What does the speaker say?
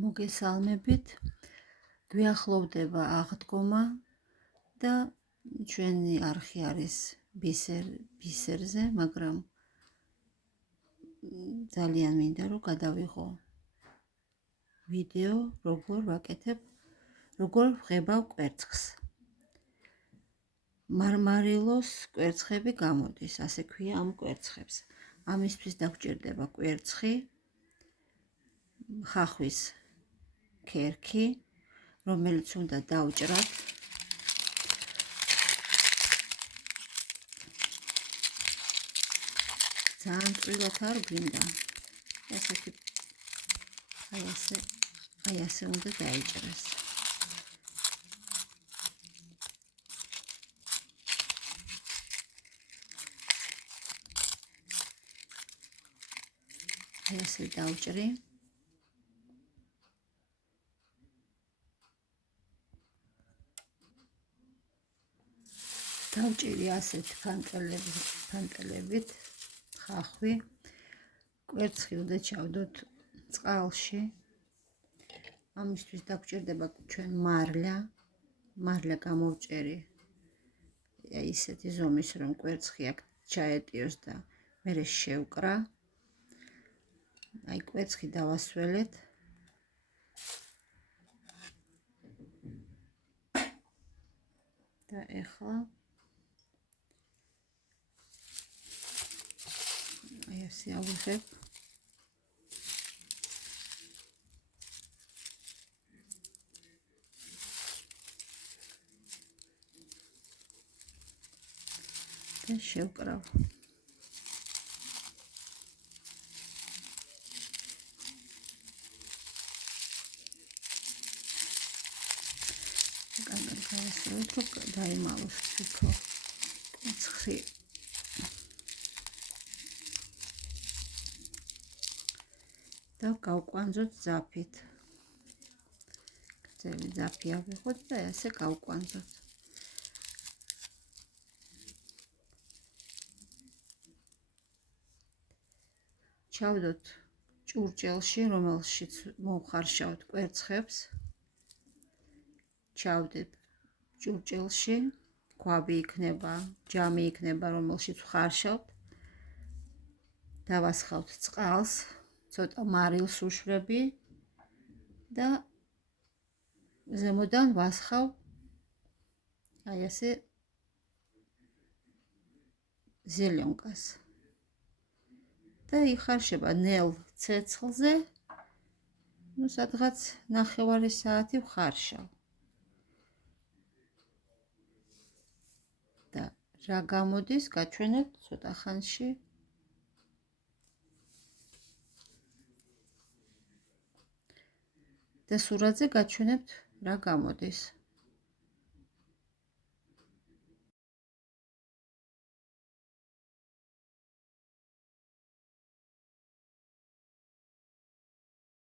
მოგესალმებით, გვიახლოვდება აღდგომა და ჩვენი არხი არის ბისერზე, მაგრამ ძალიან მინდა რომ გადავიღო ვიდეო, როგორ ვღებავ კვერცხს. მარმარილოს კვერცხები გამოდის, ასე ქვია ამ კვერცხებს. ამისთვის დაგვჭირდება კვერცხი, ხახვის ქერქი, რომელიც უნდა დავჭრათ. ძალიან წვრილად არ გვინდა. აი ასე უნდა დაიჭრას. აი ასე დავჭრი. დავჭირი ასეთ ფანტელებით ხახვი. კვერცხი უნდა ჩავდოთ წყალში. ამისთვის დაგვჭირდება ჩვენ მარლა გამოვჭერი. აი ისეთი ზომის რომ კვერცხი აქ ჩაეტიოს და მერე შევკრა. აი კვერცხი დავასველეთ. და ეხლა აი ასე ავიღებ. და შევკრავ. გავასწრებთ რომ დაიმალოს უფრო კვერცხი. და გავკვანძოთ ძაფით. გრძელი ძაფი ავიღოთ და ასე გავკვანძოთ. ჩავდოთ ჭურჭელში, რომელშიც მოვხარშავთ კვერცხებს. ჩავდეთ ჭურჭელში, ქვაბი იქნება, ჯამი იქნება, რომელშიც ვხარშავთ. დავასხავთ წყალს, ცოტა მარილს უშვები და ზემოდან ვასხავ აი ასე ზელიონკას. და იხარშება ნელ ცეცხლზე, სადღაც 9 საათი ვხარშავ. და რა გამოდის, გაჩვენებთ ცოტა ხანში. და სურათზე გაჩვენებთ რა გამოდის.